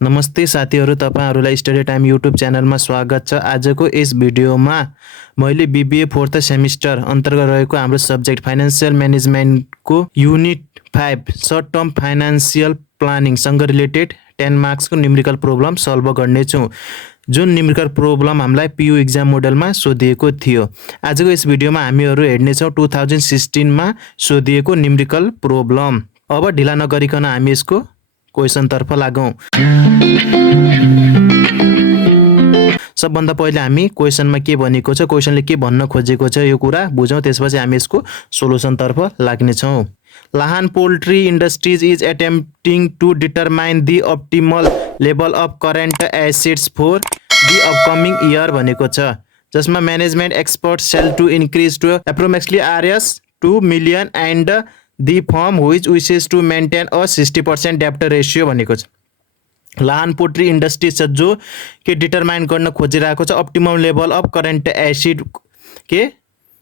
नमस्ते साथीहरु, तपाईहरुलाई स्टडी टाइम युट्युब च्यानलमा स्वागत छ। आजको यस भिडियोमा मैले बीबीए 4th सेमिस्टर अन्तर्गत रहेको हाम्रो सब्जेक्ट फाइनान्शियल म्यानेजमेन्टको unit 5 short term financial planning सँग रिलेटेड 10 मार्क्सको न्युमेरिकल प्रब्लम सल्भ गर्ने छु। जुन न्युमेरिकल प्रब्लम हामीलाई पीयू एक्जाम मोडलमा सोधिएको थियो। आजको यस भिडियोमा हामीहरु हेर्ने छौं 2016 मा सोधिएको न्युमेरिकल प्रब्लम। अब ढिला नगरिकन हामी यसको क्वेशन तर्फ लागौं। सबभन्दा पहिले हामी क्वेशनमा के भनेको छ, क्वेशनले के भन्न खोजेको छ यो कुरा बुझौं, त्यसपछि हामी यसको सोलुसन तर्फ लाग्ने छौं। Lahan poultry industries is attempting to determine the optimal level of current assets for the upcoming year भनेको छ, जसमा management expert sale to increase to approximately RS 2 million and the firm which wishes to maintain a 60% debt ratio भनेको छ। Lahan poultry industry छ जो के determine गर्न खोजिरहेको छ optimum level of current acid के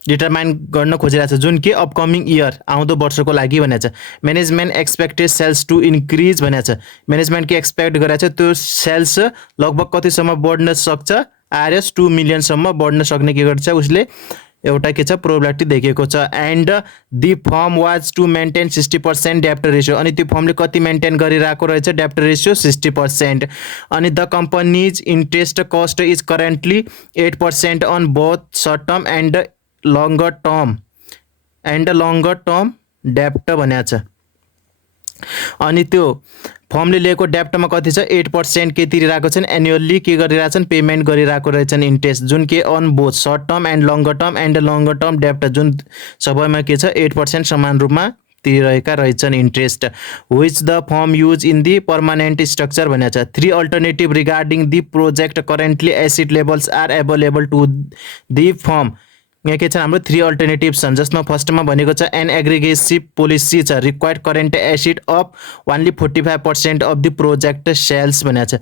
डिटरमाइन गर्न खोजिरहेको छ, जुन के अपकमिङ इयर आउँदो वर्षको लागि भनेको छ। Management expected sales to increase भनेको छ। म्यानेजमेन्ट के एक्सपेक्ट गरेको छ त्यो सेल्स लगभग कतिसम्म बढ्न सक्छ, आरएस 2 मिलियन सम्म बढ्न सक्ने के गर्छ उसले एउटा के छ प्रोबेबिलिटी देखेको छ। And the firm was to maintain 60% डेप्ट रेशियो, अनि त्यो फर्मले कति मेन्टेन गरिरहेको रहेछ डेप्ट रेशियो 60%। अनि the company's interest cost is currently 8% on both short term and longer term डेप्ट भनेको छ। अनि त्यो फर्मले लिएको डेप्टमा कति छ 8% के तिरिरहेको छन्, एनुअली के गरिरहेछन् पेमेन्ट गरिरहेको रहेछन् इन्ट्रेस्ट, जुन के on both short term and longer term डेप्ट जुन सबैमा के छ 8% समान रूपमा तिरिरहेका रहेछन् interest. Which the firm use in the permanent structure भनेको छ। 3 alternative regarding the project currently asset levels are available to the firm. यहाँ के छ हाम्रो 3 अल्टरनेटिभ्स छन्, जसमा फर्स्टमा भनेको छ एन एग्रिगेसिभ पोलिसी छ, required current assets of only 45% of the project sales भनेको छ।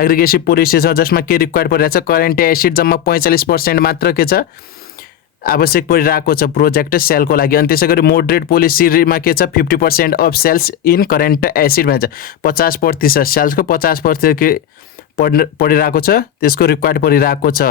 एग्रिगेसिभ पोलिसी छ जसमा के रिक्वायर्ड परिरहेको छ करेन्ट एसिड जम्मा 45% मात्र के छ आवश्यक परिरहेको छ प्रोजेक्ट सेलको लागि। अनि त्यसैगरी मोडरेट पोलिसीमा के छ 50% of sales in current assets भनेको छ। 50% सेल्सको 50% के परिरहेको छ, त्यसको रिक्वायर्ड परिरहेको छ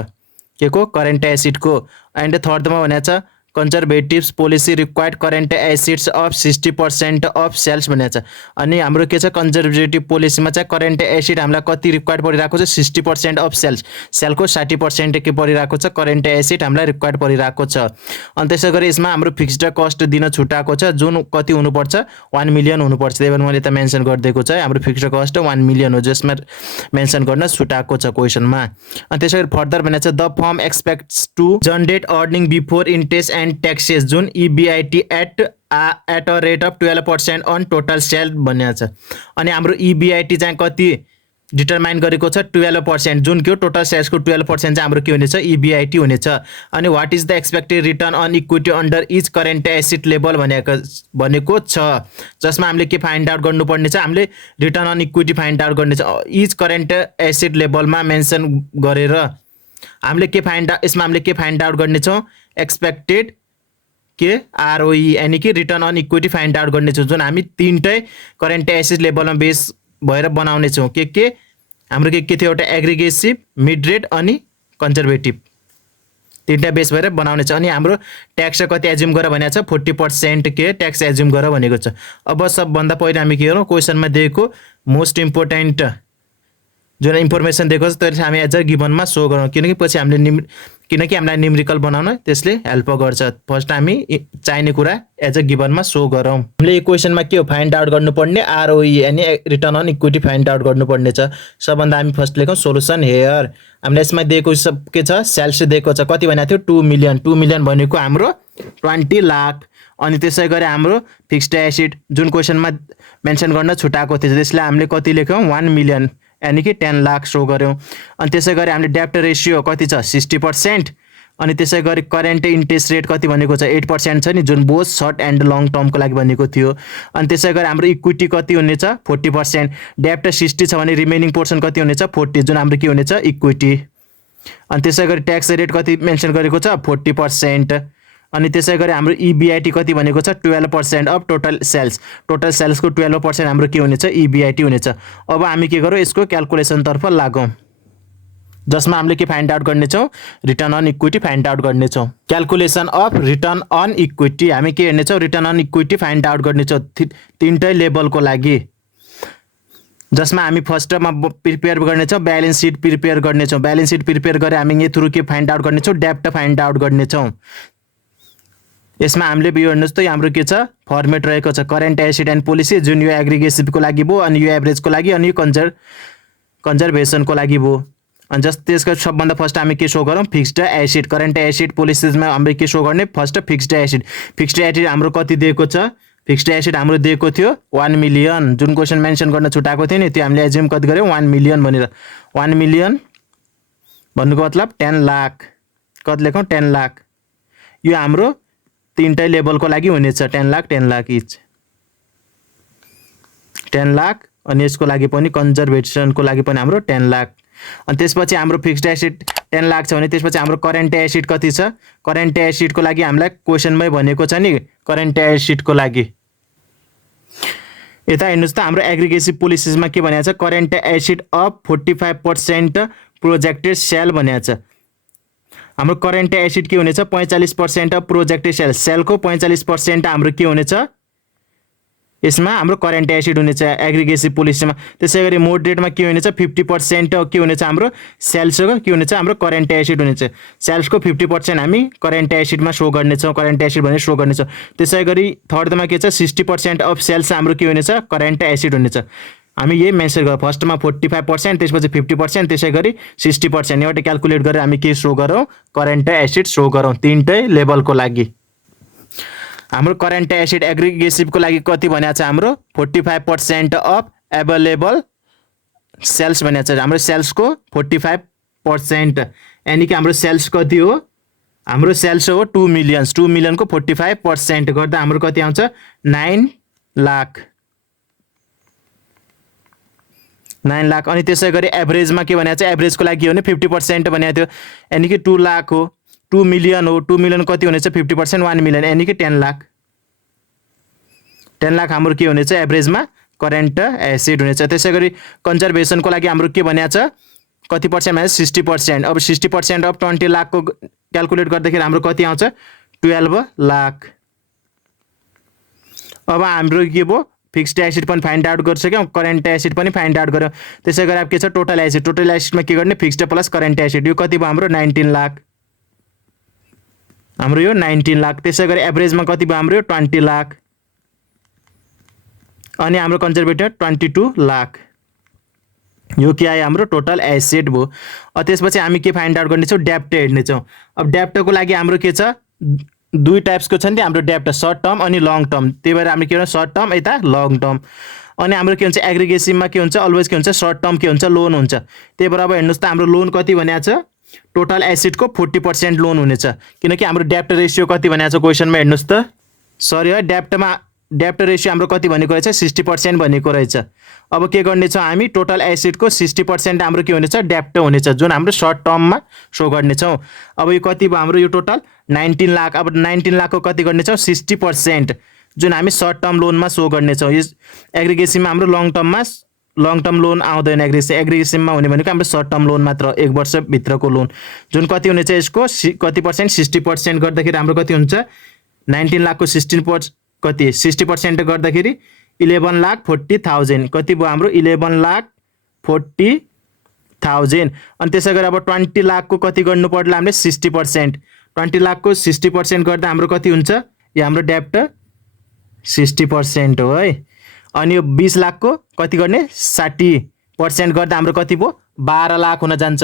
के को करेन्ट एसिडको। एन्ड थर्डमा भनेको छ conservative policy required current assets of 60% of sales भनेको छ। अनि हाम्रो के छ कन्जर्भेटिभ पोलिसीमा चाहिँ करेन्ट एसिड हामीलाई कति रिक्वायर्ड परिरहेको छ 60% अफ सेलको 60% के परिरहेको छ करेन्ट एसिड हामीलाई रिक्वायर्ड परिरहेको छ। अनि त्यसै गरी यसमा हाम्रो फिक्स्ड कस्ट दिन छुटाएको छ, जुन कति हुनुपर्छ 1 मिलियन हुनुपर्छ। त्यही भएर मैले त मेन्सन गरिदिएको छ हाम्रो फिक्स्ड कस्ट 1 मिलियन हो, जसमा मेन्सन गर्न छुटाएको छ क्वेशनमा। अनि त्यसै गरी फर्दर भनेको छ the firm expects to generate earning before interest and taxes जुन EBIT at a rate of 12% on total sale भनेको छ। अनि हाम्रो EBIT चाहिँ कति डिटरमाइन गरेको छ 12%, जुन के टोटल सेल्सको 12% चाहिँ हाम्रो के हुनेछ EBIT हुनेछ। अनि what is the expected return on equity under each current acid level भनेको छ, जसमा हामीले के फाइन्ड आउट गर्नुपर्ने छ, हामीले return on equity find out गर्ने छ इच करेन्ट एसिड लेभलमा मेन्सन गरेर। हामीले के यसमा हामीले के फाइन्ड आउट गर्ने छौं एक्सपेक्टेड के ROE यानी कि return on equity find out गर्ने छौं, जुन हामी तीनटै करेन्ट एसिड लेभलमा बेस भएर बनाउने छौं। के हाम्रो के थियो एउटा एग्रिगेसिभ मिड रेट अनि कन्जर्भेटिभ तीनटा बेस भएर बनाउने छ। अनि हाम्रो ट्याक्स कति एज्युम गर भनेको छ 40% के ट्याक्स एज्युम गर भनेको छ। अब सबभन्दा पहिले हामी के गरौँ क्वेशनमा दिएको मोस्ट इम्पोर्टेन्ट जुन इन्फर्मेसन दिएको छ त्यसले हामी एज अ गिभनमा सो गरौँ, किनकि पछि हामीलाई न्युमेरिकल बनाउन त्यसले हेल्प गर्छ। फर्स्ट हामी चाहिने कुरा एज अ गिभनमा सो गरौँ। हामीले यो क्वेशनमा के हो फाइन्ड आउट गर्नुपर्ने ROE यानी return on equity find out गर्नुपर्ने छ। सबभन्दा हामी फर्स्ट लेखौँ सोलुसन हेयर। हामीले यसमा दिएको के छ सेल्स दिएको छ, कति भनेको थियो 2 मिलियन। 2 मिलियन भनेको हाम्रो 20 लाख। अनि त्यसै गरी हाम्रो फिक्स्ड एसिड जुन क्वेशनमा मेन्सन गर्न छुटाएको थियो त्यसले हामीले कति लेख्यौँ 1 मिलियन यानी कि 10 लाख सो गर्यौं। अनि त्यसै गरी हामीले डेप्ट रेशियो कति छ 60%। अनि त्यसै गरी करेन्ट इन्ट्रेस्ट रेट कति भनेको छ 8% छ नि, जुन बोथ सर्ट एन्ड लङ टर्मको लागि भनेको थियो। अनि त्यसै गरी हाम्रो इक्विटी कति हुनेछ 40%, डेप्ट 60 छ भने रिमेनिङ पोर्सन कति हुनेछ 40, जुन हाम्रो के हुनेछ इक्विटी। अनि त्यसै गरी ट्याक्स रेट कति मेन्सन गरेको छ 40%। अनि त्यसै गरी हाम्रो EBIT कति भनेको छ 12% अफ टोटल सेल्सको 12% हाम्रो के हुनेछ EBIT हुनेछ। अब हामी के गरौँ यसको क्याल्कुलेसनतर्फ लागौँ जसमा हामीले के फाइन्ड आउट गर्नेछौँ return on equity find out गर्नेछौँ। Calculation of return on equity हामी के हेर्नेछौँ return on equity find out गर्नेछौँ तीनटै लेभलको लागि जसमा हामी फर्स्टमा प्रिपेयर गर्नेछौँ ब्यालेन्स सिट प्रिपेयर गर्नेछौँ। ब्यालेन्स सिट प्रिपेयर गरे हामी यो थ्रु के फाइन्ड आउट गर्नेछौँ डेब्ट फाइन्ड आउट गर्नेछौँ। यसमा हामीले यो हेर्नुहोस् त हाम्रो के छ फर्मेट रहेको छ करेन्ट एसेट एन्ड पोलिसी जुन यो एग्रिगेसिभको लागि भयो अनि यो एभरेजको लागि अनि यो कन्जर्भेसनको लागि भयो। अनि त्यसको सबभन्दा फर्स्ट हामी के सो गरौँ फिक्स्ड एसेट करेन्ट एसेट पोलिसीमा हामीले के सो गर्ने फर्स्ट फिक्स्ड एसेट हाम्रो कति दिएको छ फिक्स्ड एसेट हाम्रो दिएको थियो 1 मिलियन जुन क्वेसन मेन्सन गर्न छुटाएको थियो नि त्यो हामीले एज्युम कति गर्यौँ 1 मिलियन भनेर 1 मिलियन भन्नुको मतलब 10 लाख कति लेखौँ 10 लाख यो हाम्रो तीनटै लेभलको लागि हुनेछ 10 लाख इच 10 लाख अनि यसको लागि पनि कन्जर्भेसनको लागि पनि हाम्रो 10 लाख। अनि त्यसपछि हाम्रो फिक्स्ड एसेट 10 लाख छ भने त्यसपछि हाम्रो करेन्ट एसेट कति छ करेन्ट एसेटको लागि हामीलाई क्वेसनमै भनेको छ नि करेन्ट एसेटको लागि यता हेर्नुहोस् त हाम्रो एग्रिगेसिभ पोलिसीजमा के भनेको छ current asset of 45% projected sale भनेको छ। हाम्रो करेन्ट एसेट के हुनेछ 45% अफ प्रोजेक्टेड सेलको 45% हाम्रो के हुनेछ यसमा हाम्रो करेन्ट एसेट हुनेछ एग्रिगेसिभ पोलिसीमा। त्यसै गरी मोडरेटमा के हुनेछ 50% के हुनेछ हाम्रो सेल्सको के हुनेछ हाम्रो करेन्ट एसेट हुनेछ सेल्सको 50% हामी करेन्ट एसेटमा सो गर्नेछौँ करेन्ट एसेट भनेर सो गर्नेछौँ। त्यसै गरी थर्डमा के छ 60% अफ सेल्स हाम्रो के हुनेछ करेन्ट एसेट हुनेछ। हामी यही मेन्सन गरौँ फर्स्टमा 45% त्यसपछि 50% त्यसै गरी 60% एउटा क्याल्कुलेट गरेर हामी के सो गरौँ करेन्ट एसेट सो गरौँ तीनटै लेभलको लागि। हाम्रो करेन्ट एसेट एग्रिगेसिभको लागि कति भनेको छ हाम्रो 45% अफ एभाइलेबल सेल्स भनेको छ हाम्रो सेल्सको 45% यानि कि हाम्रो सेल्स कति हो हाम्रो सेल्स हो 2 मिलियनको 45% गर्दा हाम्रो कति आउँछ 9 लाख। अनि त्यसै गरी एभरेजमा के भनेको छ एभरेजको लागि हो भने 50% भनेको थियो यानि कि 2 लाख हो 2 मिलियन हो 2 मिलियन कति हुनेछ 50% 1 मिलियन यानि कि 10 लाख हाम्रो के हुनेछ एभरेजमा करेन्ट एसेट हुनेछ। त्यसै गरी कन्जर्भेसनको लागि हाम्रो के भनेको छ कति पर्सेन्ट भने 60%। अब 60% अफ 20 लाखको क्याल्कुलेट गर्दाखेरि हाम्रो कति आउँछ 12 लाख। अब हाम्रो के भयो फिक्स्ड एसेट पनि फाइन्ड आउट गरिसक्यौँ करेन्ट एसेट पनि फाइन्ड आउट गऱ्यौँ। त्यसै गरी अब के छ टोटल एसेटमा के गर्ने फिक्स्ड प्लस करेन्ट एसेट यो कति भयो हाम्रो 19 लाख हाम्रो यो 19 लाख। त्यसै गरी एभरेजमा कति भयो हाम्रो 20 लाख अनि हाम्रो कन्जर्भेटिभ 22 लाख यो के आयो हाम्रो टोटल एसेट भयो। त्यसपछि हामी के फाइन्ड आउट गर्नेछौँ डेब्ट हेर्नेछौँ। अब डेब्टको लागि हाम्रो के छ दुई टाइप्सको छ नि हाम्रो डेब्ट सर्ट टर्म अनि लङ टर्म त्यही भएर हामीले के गर्छौँ सर्ट टर्म यता लङ टर्म। अनि हाम्रो के हुन्छ एग्रिगेसिभमा के हुन्छ अलवेज के हुन्छ सर्ट टर्म के हुन्छ लोन हुन्छ त्यही भएर अब हेर्नुहोस् त हाम्रो लोन कति भनेको छ टोटल एसेटको 40% लोन हुनेछ किनकि हाम्रो डेब्ट रेसियो कति भनेको छ क्वेसनमा हेर्नुहोस् त सरी है डेब्ट रेसियो हाम्रो कति भनेको रहेछ 60% भनेको रहेछ। अब के गर्नेछौँ हामी टोटल एसेटको 60% हाम्रो के हुनेछ डेब्ट हुनेछ जुन हाम्रो सर्ट टर्ममा सो गर्नेछौँ। अब यो कति भयो हाम्रो यो टोटल 19 लाख। अब 19 लाखको कति गर्नेछौँ 60% जुन हामी सर्ट टर्म लोनमा सो गर्नेछौँ। यो एग्रिगेसिभमा हाम्रो लङ टर्म लोन आउँदैन एग्रिगेसिभमा हुने भनेको हाम्रो सर्ट टर्म लोन मात्र 1 वर्षभित्रको लोन जुन कति हुनेछ यसको कति पर्सेन्ट 60% गर्दाखेरि हाम्रो कति हुन्छ 19 लाखको 60% गर्दाखेरि 11,40,000 कति भयो हाम्रो 11,40,000। अनि त्यसै गरी अब 20 लाखको कति गर्नु पर्ला हामीले 60% 20 लाखको 60% गर्दा हाम्रो कति हुन्छ यो हाम्रो डेब्ट 60% हो है। अनि यो 20 लाखको कति गर्ने 60% गर्दा हाम्रो कति भयो 12 लाख हुन जान्छ।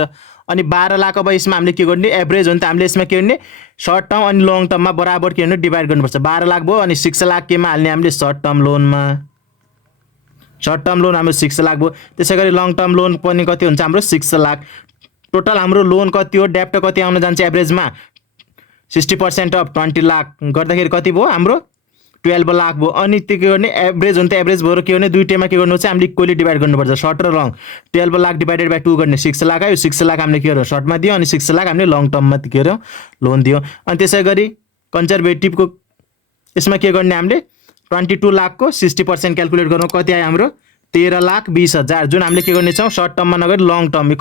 अनि 12 लाख अब यसमा हामीले के गर्ने एभरेज हो नि त हामीले यसमा के गर्ने सर्ट टर्म अनि लङ टर्ममा बराबर के गर्ने डिभाइड गर्नुपर्छ 12 लाख भयो अनि 6 लाख केमा हाल्ने हामीले सर्ट टर्म लोनमा सर्ट टर्म लोन हाम्रो 6 लाख भयो। त्यसै गरी लङ टर्म लोन पनि कति हुन्छ हाम्रो 6 लाख। टोटल हाम्रो लोन कति हो डेब्ट कति आउन जान्छ एभरेजमा 60% अफ 20 लाख गर्दाखेरि कति भयो हाम्रो 12 लाख भयो। अनि त्यो के गर्ने एभरेज हो नि त एभरेज भएर के गर्ने दुईटैमा के गर्नु चाहिँ हामीले इक्वली डिभाइड गर्नुपर्छ सर्ट र लङ 12 लाख डिभाइडेड बाई 2 गर्ने 6 लाख आयो 6 लाख हामीले के गर्यो सर्टमा दियो अनि 6 लाख हामीले लङ टर्ममा के गर्यो लोन दियो। अनि त्यसै गरी कन्जर्भेटिभको यसमा के गर्ने हामीले 22 लाखको 60% क्याल्कुलेट गरौँ, कति आयो हाम्रो 13,20,000, जुन हामीले के गर्नेछौँ सर्ट टर्ममा नगरी लङ टर्म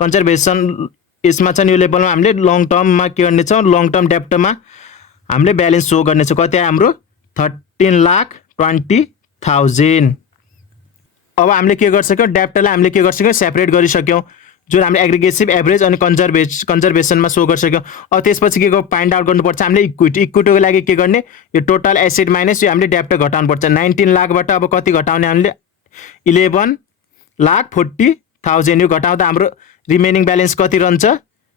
कन्जर्भेसन यसमा छ नि यो लेभलमा हामीले लङ टर्ममा के गर्नेछौँ लङ टर्म डेप्टमा हामीले ब्यालेन्स सो गर्नेछौँ, कति आयो हाम्रो 13,20,000। अब हामीले के गरिसक्यौँ डेप्टलाई हामीले के गरिसक्यौँ सेपरेट गरिसक्यौँ, जुन हामीले एग्रिगेसिभ एभरेज अनि कन्जर्भेसनमा सो गरिसक्यौँ। अब त्यसपछि के फाइन्ड आउट गर्नुपर्छ हामीले इक्विटीको लागि के गर्ने यो टोटल एसेट माइनस यो हामीले डेप्ट घटाउनुपर्छ। 19 लाखबाट अब कति घटाउने हामीले 11,40,000 यो घटाउँदा हाम्रो रिमेनिङ ब्यालेन्स कति रहन्छ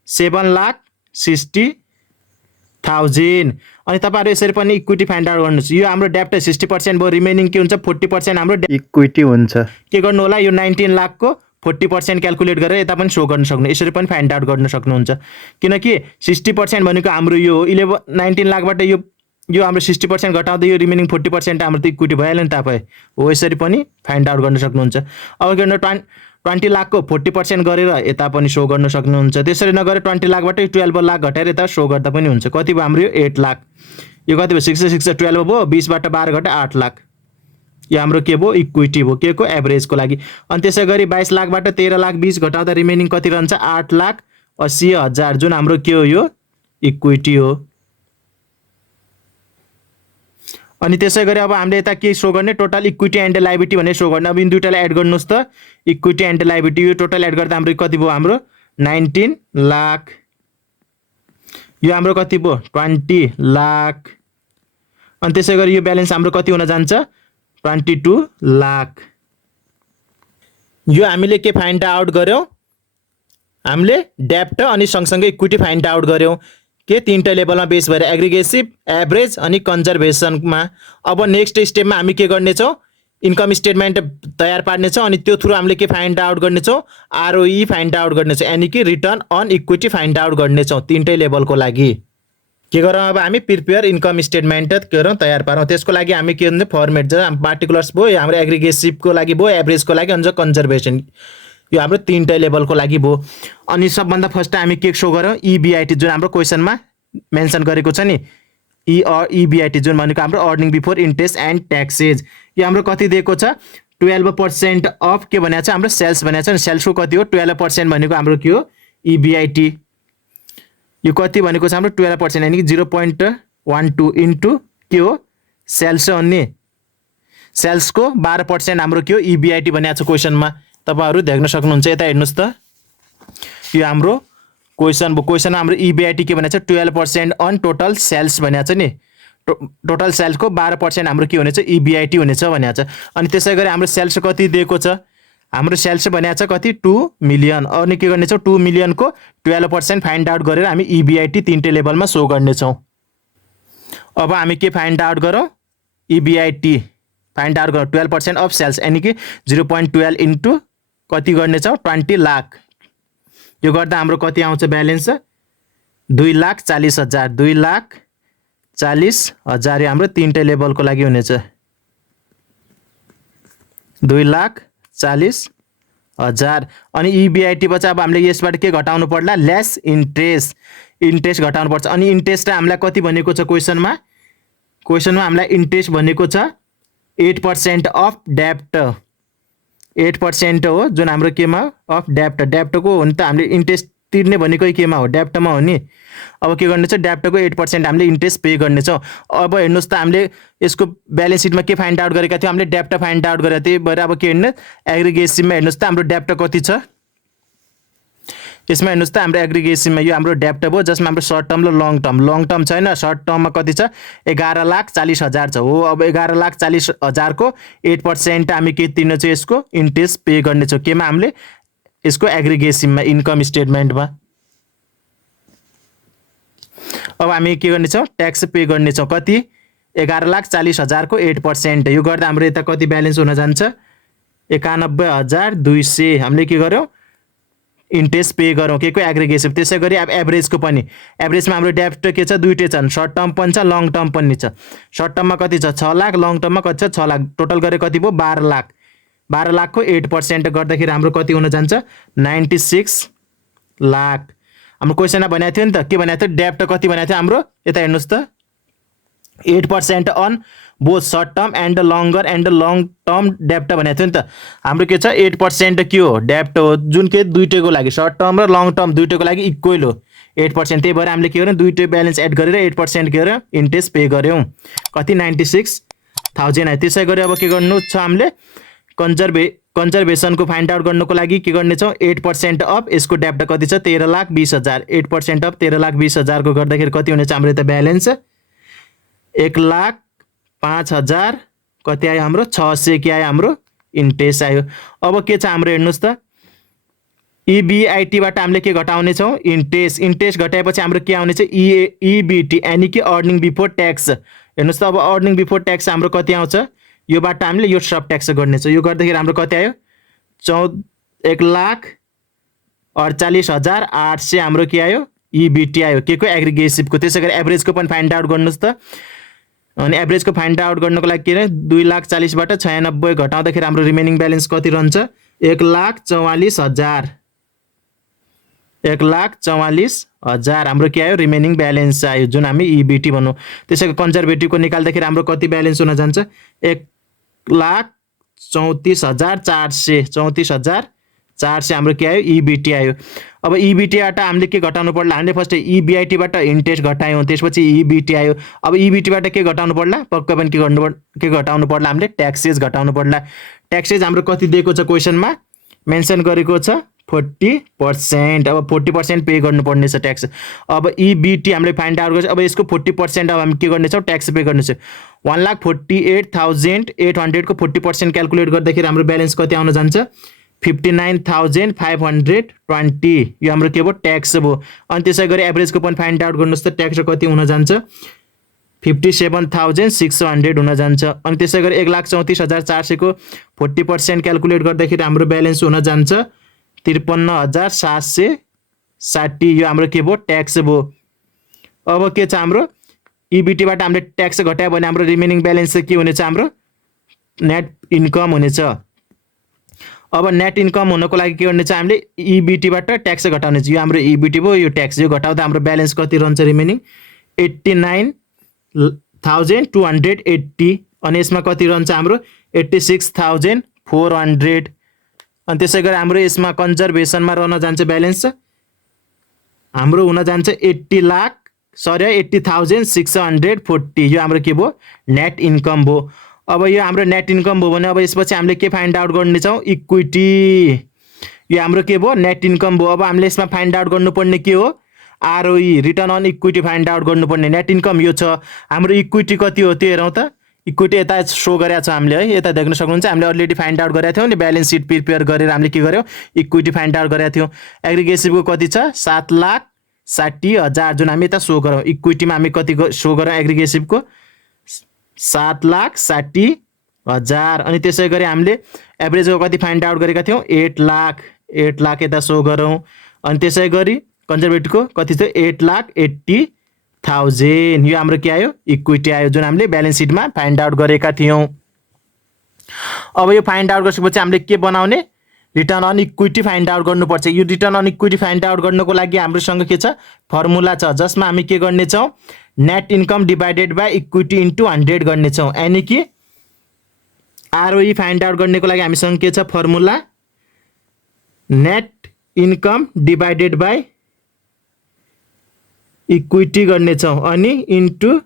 7,60,000। अनि तपाईँहरू यसरी पनि इक्विटी फाइन्ड आउट गर्नुहोस्। यो हाम्रो डेप्ट 60% भयो, रिमेनिङ के हुन्छ 40% हाम्रो इक्विटी हुन्छ। के गर्नु होला यो 19 लाखको 40% क्याल्कुलेट गरेर यता पनि सो गर्न सक्नु, यसरी पनि फाइन्ड आउट गर्न सक्नुहुन्छ। किनकि 60% भनेको हाम्रो यो 19 लाखबाट यो हाम्रो 60% घटाउँदा यो रिमेनिङ 40% हाम्रो त इक्विटी भइहाल्यो नि तपाईँ हो, यसरी पनि फाइन्ड आउट गर्न सक्नुहुन्छ। अब के गर्नु 20 लाखको 40% गरेर यता पनि सो गर्न सक्नुहुन्छ। त्यसरी नगरेर 20 लाखबाट 12 लाख घटाएर यता सो गर्दा पनि हुन्छ। कति भयो हाम्रो यो 8 लाख, यो कति भयो 6 12 भयो, 20बाट 12 घटाए 8 लाख, यो हाम्रो के भयो इक्विटी भयो के को एभरेजको लागि। अनि त्यसै गरी 22 लाखबाट 13,20,000 घटाउँदा रिमेनिङ कति रहन्छ 8,80,000, जुन हाम्रो के हो यो इक्विटी हो। अनि त्यसै गरी अब हामीले यता के सो गर्ने टोटल इक्विटी एन्ड लायबिलिटी भनेर सो गर्ने। अब यिन दुईटालाई एड गर्नुहोस् त, इक्विटी एन्ड लायबिलिटी यो टोटल एड गर्दा हाम्रो कति भयो हाम्रो 19 लाख, यो हाम्रो कति भयो 20 लाख। अनि त्यसै गरी यो ब्यालेन्स हाम्रो कति हुन जान्छ 22 लाख। यो हामीले के फाइन्ड आउट गर्यौँ हामीले डेप्ट अनि सँगसँगै इक्विटी फाइन्ड आउट गर्यौँ के तीनटा लेभलमा बेस भएर एग्रिगेसिभ एभरेज अनि कन्जर्भेसनमा। अब नेक्स्ट स्टेपमा हामी के गर्नेछौँ इन्कम स्टेटमेन्ट तयार पार्नेछौँ अनि त्यो थ्रु हामीले के फाइन्ड आउट गर्नेछौँ आरओई फाइन्ड आउट गर्नेछौँ, यानि कि return on equity find out गर्नेछौँ तीनटै लेभलको लागि। के गरौँ अब हामी प्रिपेयर इन्कम स्टेटमेन्ट के गरौँ तयार पारौँ। त्यसको लागि हामी के गर्ने फर्मेट ज पार्टिकुलर्स भयो, हाम्रो एग्रिगेसिभको लागि भयो, एभरेजको लागि अनि कन्जर्भेसन यो हाम्रो तीनटै लेभलको लागि भयो। अनि सबभन्दा फर्स्ट हामी के सो गरौँ इबिआइटी जुन हाम्रो क्वेसनमा मेन्सन गरेको छ नि इबिआइटी जुन भनेको हाम्रो अर्निङ बिफोर इन्ट्रेस्ट एन्ड ट्याक्सेज, यो हाम्रो कति दिएको छ 12% अफ के भनेको छ हाम्रो सेल्स भनेको छ नि, सेल्सको कति हो 12% भनेको हाम्रो के हो इबिआइटी, यो कति भनेको छ हाम्रो 12% यानि कि 0.12 इन्टु के हो सेल्स अनि सेल्सको 12% हाम्रो के हो इबिआइटी भनेको छ क्वेसनमा, तपाईहरु देख्न सक्नुहुन्छ। यता हेर्नुस् त यो हाम्रो क्वेसनमा हाम्रो इबिआइटी के भनेको छ 12% अन टोटल सेल्स भनेको छ नि, टोटल सेल्सको 12% हाम्रो के हुनेछ इबिआइटी हुनेछ भनेको छ। अनि त्यसै गरी हाम्रो सेल्स कति दिएको छ हाम्रो सेल्स भनेको छ कति 2 मिलियन, अनि के गर्नेछौँ 2 मिलियनको 12% फाइन्ड आउट गरेर हामी इबिआइटी तीनटै लेभलमा सो गर्नेछौँ। अब हामी के फाइन्ड आउट गरौँ इबिआइटी फाइन्ड आउट गरौँ 12% अफ सेल्स यानि कि 0.12 इन्टु कति गर्नेछौँ 20 लाख, यो गर्दा हाम्रो कति आउँछ ब्यालेन्स 2,40,000 2,40,000 यो हाम्रो तीनटै लेभलको लागि हुनेछ 2,40,000। अनि इबिआइटी पछि अब हामीले यसबाट के घटाउनु पर्ला लेस इन्ट्रेस्ट घटाउनु पर्छ। अनि इन्ट्रेस्ट हामीलाई कति भनेको छ क्वेसनमा हामीलाई इन्ट्रेस्ट भनेको छ 8% अफ डेप्ट 8% हो जुन हाम्रो केमा अफ डेप्टको हो नि त, हामीले इन्ट्रेस्ट तिर्ने भनेकै केमा हो डेप्टमा हो नि। अब के गर्ने छ डेप्टको 8% हामीले इन्ट्रेस्ट पे गर्नेछौँ। अब हेर्नुहोस् त हामीले यसको ब्यालेन्स सिटमा के फाइन्ड आउट गरेका थियौँ हामीले डेप्ट फाइन्ड आउट गरेका थियौँ भएर अब के हेर्नु एग्रिगेसिभमा हेर्नुहोस् त हाम्रो डेप्ट कति छ यसमा हेर्नुहोस् त हाम्रो एग्रिगेसिभमा यो हाम्रो डेप्ट भयो जसमा हाम्रो सर्ट टर्म र लङ टर्म छैन, सर्ट टर्ममा कति छ 11,40,000 छ हो। अब 11,40,000 को 8% हामी के तिर्ने छ यसको इन्ट्रेस्ट पे गर्नेछौँ केमा हामीले यसको एग्रिगेसिभमा इन्कम स्टेटमेन्टमा। अब हामी के गर्नेछौँ ट्याक्स पे गर्नेछौँ कति 11,40,000 को 8%, यो गर्दा हाम्रो यता कति ब्यालेन्स हुन जान्छ 91,200 हामीले के गर्यौँ इन्ट्रेस्ट पे गरौँ के को एग्रिगेसिभ। त्यसै गरी अब एभरेजको पनि एभरेजमा हाम्रो डेप्ट के छ दुईटै छन्, सर्ट टर्म पनि छ लङ टर्म पनि छ। सर्ट टर्ममा कति छ 6 लाख, लङ टर्ममा कति छ 6 लाख, टोटल गरे कति भयो 12 लाख। 12 लाखको 8% गर्दाखेरि हाम्रो कति हुन जान्छ 96 लाख। हाम्रो क्वेसनमा भनेको थियो नि त के भनेको थियो डेप्ट कति भनेको थियो हाम्रो यता हेर्नुहोस् त 8% on both short term and long term डेप्ट भनेको थियो नि त। हाम्रो के छ 8% के हो डेप्ट हो, जुन के दुइटैको लागि सर्ट टर्म र लङ टर्म दुइटैको लागि इक्वल हो 8%। त्यही भएर हामीले के गर्यौँ दुइटै ब्यालेन्स एड गरेर 8% के गर्यौँ इन्ट्रेस्ट पे गर्यौँ। कति 96,000 आयो। त्यसै गरी अब के गर्नु छ हामीले कन्जर्भेसनको फाइन्ड आउट गर्नुको लागि के गर्ने छौँ 8% अफ यसको डेप्ट कति छ 13,20,000। 8% अफ 13,20,000 को गर्दाखेरि कति हुनेछ हाम्रो यता ब्यालेन्स 1,05,000 कति आयो हाम्रो 600 के आयो हाम्रो इन्ट्रेस्ट आयो। अब के छ हाम्रो हेर्नुहोस् त EBIT बाट हामीले के घटाउने छौँ इन्ट्रेस्ट घटाएपछि हाम्रो के आउने छ EBT यानी कि अर्निङ बिफोर ट्याक्स। हेर्नुहोस् त अब अर्निङ बिफोर ट्याक्स हाम्रो कति आउँछ योबाट हामीले यो सब ट्याक्स गर्नेछौँ। यो गर्दाखेरि हाम्रो कति आयो 1,48,800 हाम्रो के आयो EBT आयो के को एग्रिगेसिभको। त्यसै गरी एभरेजको पनि फाइन्ड आउट गर्नुहोस् त। अनि एभरेजको फाइन्ड आउट गर्नुको लागि के अरे 2,40,000 बाट 96 घटाउँदाखेरि हाम्रो रिमेनिङ ब्यालेन्स कति रहन्छ 1,44,000। 1,44,000 हाम्रो के आयो रिमेनिङ ब्यालेन्स आयो जुन हामी EBT भनौँ। त्यसैको कन्जर्भेटिभको निकाल्दाखेरि हाम्रो कति ब्यालेन्स हुन जान्छ 1,34,400। 34,400 हाम्रो के आयो EBT आयो। अब EBT बाट हामीले के घटाउनु पर्ला हामीले फर्स्ट EBIT बाट इन्ट्रेस्ट घटायौँ त्यसपछि EBT आयो। अब EBT बाट के घटाउनु पर्ला पक्का पनि के घटाउनु पर्ला हामीले ट्याक्सेस घटाउनु पर्ला। ट्याक्सेस हाम्रो कति दिएको छ क्वेसनमा मेन्सन गरेको छ 40%। अब 40% पे गर्नुपर्ने छ ट्याक्स। अब EBT हामीले फाइन्ड आउट गर्छ। अब यसको 40% अब हामी के गर्नेछौँ ट्याक्स पे गर्नेछौँ। 1,48,800 को 40% क्यालकुलेट गर्दाखेरि हाम्रो ब्यालेन्स कति आउन जान्छ 59,520। यो हाम्रो के भयो ट्याक्स भयो। अनि त्यसै गरी एभरेजको पनि फाइन्ड आउट गर्नुहोस् त ट्याक्स कति हुन जान्छ 57,600 हुन जान्छ। अनि त्यसै गरी 1,34,400 को 40% क्यालकुलेट गर्दाखेरि हाम्रो ब्यालेन्स हुन जान्छ 53,760। यो हाम्रो के भयो ट्याक्स भयो। अब के छ हाम्रो EBT बाट हामीले ट्याक्स घटायो भने हाम्रो रिमेनिङ ब्यालेन्स के हुनेछ हाम्रो नेट इन्कम हुनेछ। अब नेट इन्कम हुनको लागि के गर्ने छ हामीले EBT बाट ट्याक्स घटाउने छ। यो हाम्रो EBT भयो यो ट्याक्स यो घटाउँदा हाम्रो ब्यालेन्स कति रहन्छ रिमेनिङ 89,280। अनि यसमा कति रहन्छ हाम्रो 86,400। अनि त्यसै गरी हाम्रो यसमा कन्जर्भेसनमा रहन जान्छ ब्यालेन्स हाम्रो हुन जान्छ 80,640। यो हाम्रो के भयो नेट इन्कम भयो। अब यो हाम्रो नेट इन्कम भयो भने अब यसपछि हामीले के फाइन्ड आउट गर्नेछौँ इक्विटी। यो हाम्रो के भयो नेट इन्कम भयो। अब हामीले यसमा फाइन्ड आउट गर्नुपर्ने के हो ROE return on equity find out गर्नुपर्ने। नेट इन्कम यो छ हाम्रो इक्विटी कति हो त्यो हेरौँ त। इक्विटी यता सो गरेको छ हामीले है यता देख्न सक्नुहुन्छ हामीले अलरेडी फाइन्ड आउट गरेका थियौँ नि ब्यालेन्स सिट प्रिपेयर गरेर हामीले के गर्यौँ इक्विटी फाइन्ड आउट गरेका थियौँ। एग्रिगेसिभको कति छ 7,60,000 जुन हामी यता सो गरौँ इक्विटीमा हामी कति सो गरौँ एग्रिगेसिभको 7,60,000। अनि त्यसै गरी हामीले एभरेजको कति फाइन्ड आउट गरेका थियौँ 8 लाख यता सो गरौँ। अनि त्यसै गरी कन्जर्भेटिभको कति थियो 8,80,000। यो हाम्रो के आयो इक्विटी आयो जुन हामीले ब्यालेन्स सिटमा फाइन्ड आउट गरेका थियौँ। अब यो फाइन्ड आउट गरेपछि हामीले के बनाउने return on equity find out गर्नुपर्छ। यो return on equity find out गर्नको लागि हाम्रोसँग के छ फर्मुला छ जसमा हामी के गर्नेछौँ net income divided by equity into 100 गर्नेछौँ। यानी कि ROE फाइन्ड आउट गर्नको लागि हामीसँग के छ formula net income divided by equity गर्नेछौँ अनि इन्टु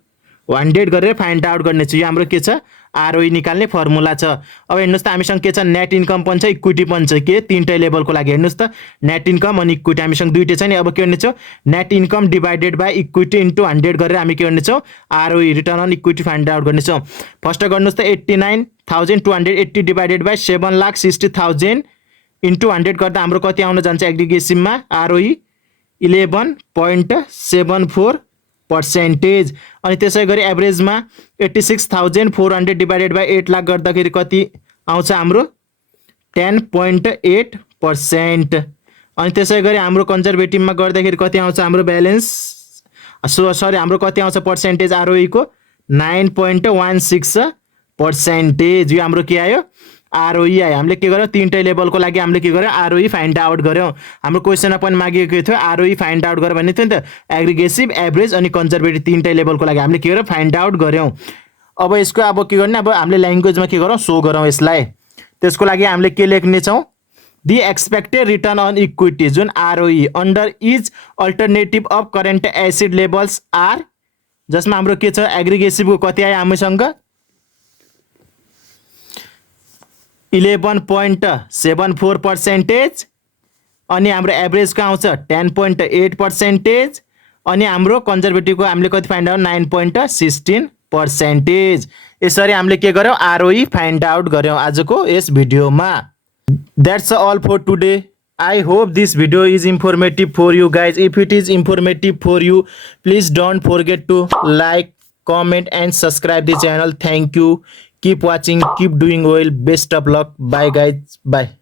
100 गरेर फाइन्ड आउट गर्नेछौँ। यो हाम्रो के छ ROE निकाल्ने फर्मुला छ। अब हेर्नुहोस् त हामीसँग के छ नेट इन्कम पनि छ इक्विटी पनि छ के तीनटै लेभलको लागि। हेर्नुहोस् त नेट इन्कम अनि इक्विटी हामीसँग दुइटै छ नि। अब के गर्नेछौँ net income divided by equity into 100 गरेर हामी के गर्नेछौँ ROE return on equity find out गर्नेछौँ। फर्स्ट गर्नुहोस् त 89,280 डिभाइडेड बाई 7,60,000 इन्टु 100 गर्दा हाम्रो कति आउन जान्छ एग्रिगेसिभमा ROE 11.74%। अनि त्यसै गरी एभरेजमा 86,400 डिभाइडेड बाई 8 लाख गर्दाखेरि कति आउँछ हाम्रो 10.8%। अनि त्यसै गरी हाम्रो कन्जर्भेटिभमा गर्दाखेरि कति आउँछ हाम्रो ब्यालेन्स हाम्रो कति आउँछ पर्सेन्टेज ROE को 9.16%। यो हाम्रो के आयो आरओई आयो। हामीले के गर्यौँ, तीनटै लेभलको लागि हामीले के गर्यौँ, आरओई फाइन्ड आउट गर्यौँ। हाम्रो क्वेसनमा पनि मागिएको थियो आरओई फाइन्ड आउट गर भन्ने थियो नि त। एग्रिगेसिभ, एभरेज अनि कन्जर्भेटिभ तीनटै लेभलको लागि हामीले के गर्यौँ, फाइन्ड आउट गर्यौँ। अब यसको अब के गर्ने, अब हामीले ल्याङ्ग्वेजमा के गरौँ, सो गरौँ यसलाई। त्यसको लागि हामीले के लेख्नेछौँ, the expected return on equity जुन ROE under is alternative of current asset levels are, जसमा हाम्रो के छ, एग्रिगेसिभको कति आयो हामीसँग 11.74%, अनि हाम्रो एभरेजको आउँछ 10.8%, अनि हाम्रो कन्जर्भेटिभको हामीले कति फाइन्ड आउट 9.16%। यसरी हामीले के गर्यौँ, आरओई फाइन्ड आउट गर्यौँ आजको यस भिडियोमा। That's all for today. I hope this video is informative for you guys. If it is informative for you, please don't forget to like, comment and subscribe the channel. Thank you. Keep watching, keep doing well. Best of luck. Bye guys. Bye.